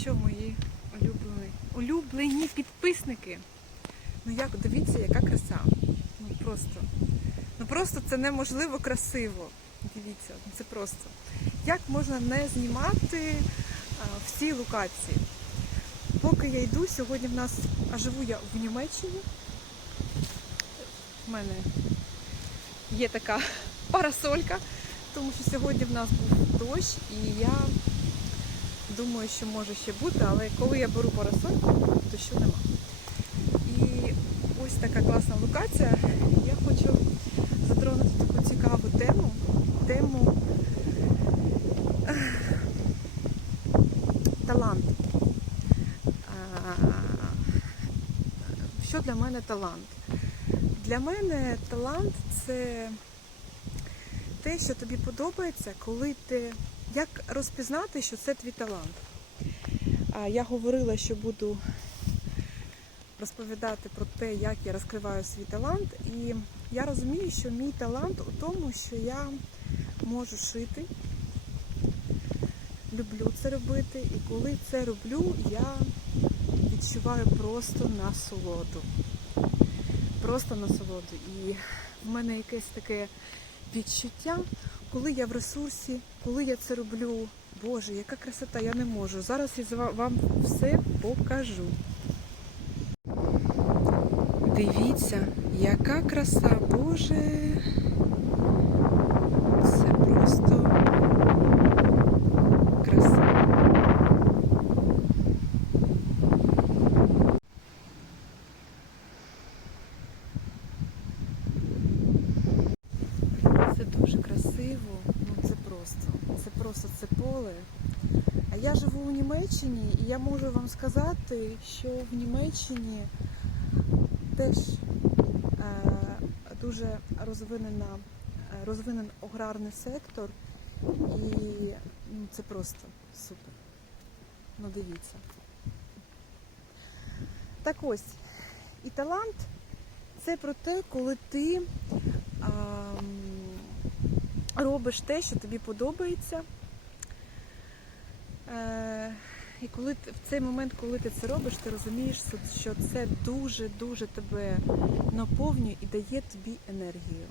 що, мої улюблені, улюблені підписники? Ну як, дивіться, яка краса. Ну просто. Ну просто це неможливо красиво. Дивіться, ну це просто. Як можна не знімати а, в цій локації? Поки я йду, сьогодні в нас, а живу я в Німеччині. У мене є така парасолька, тому що сьогодні в нас був дощ, і я думаю, що може ще бути, але коли я беру парасольку, дощу нема. І ось така класна локація. Я хочу затронути таку цікаву тему. Тему. А, Що для мене талант? Для мене талант це те, що тобі подобається, коли ти. Як розпізнати, що це твій талант? Я говорила, що буду розповідати про те, як я розкриваю свій талант. І я розумію, що мій талант у тому, що я можу шити, люблю це робити, і коли це роблю, я відчуваю просто насолоду. Просто насолоду. І в мене якесь таке відчуття, коли я в ресурсі, коли я це роблю. Боже, яка красота, я не можу. Зараз я вам все покажу. Дивіться, яка краса, Боже. Це просто краса. Це дуже красиво, ну це просто. Просто це поле. А я живу у Німеччині і я можу вам сказати, що в Німеччині теж е, дуже розвинена, е, розвинений аграрний сектор, і ну, це просто супер. Ну дивіться. Так ось, і талант це про те, коли ти ам, робиш те, що тобі подобається. Е, і коли в цей момент, коли ти це робиш, ти розумієш, що це дуже-дуже тебе наповнює і дає тобі енергію.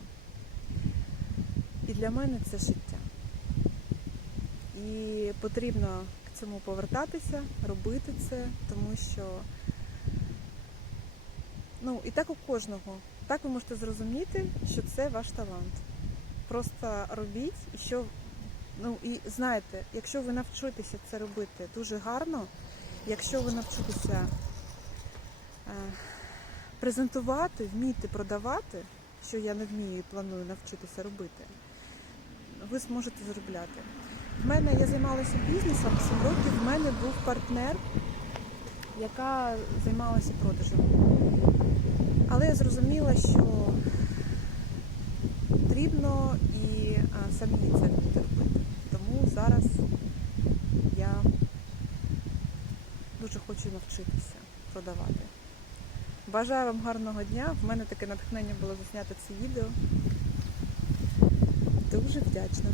І для мене це життя. І потрібно к цьому повертатися, робити це, тому що ну і так у кожного. Так ви можете зрозуміти, що це ваш талант. Просто робіть і що Ну і знаєте, якщо ви навчитеся це робити дуже гарно, якщо ви навчитеся е, презентувати, вміти продавати, що я не вмію і планую навчитися робити, ви зможете заробляти. В мене я займалася бізнесом 7 років. В мене був партнер, яка займалася продажем. Але я зрозуміла, що потрібно і самі це зараз я дуже хочу навчитися продавати. Бажаю вам гарного дня. В мене таке натхнення було засняти це відео. Дуже вдячна.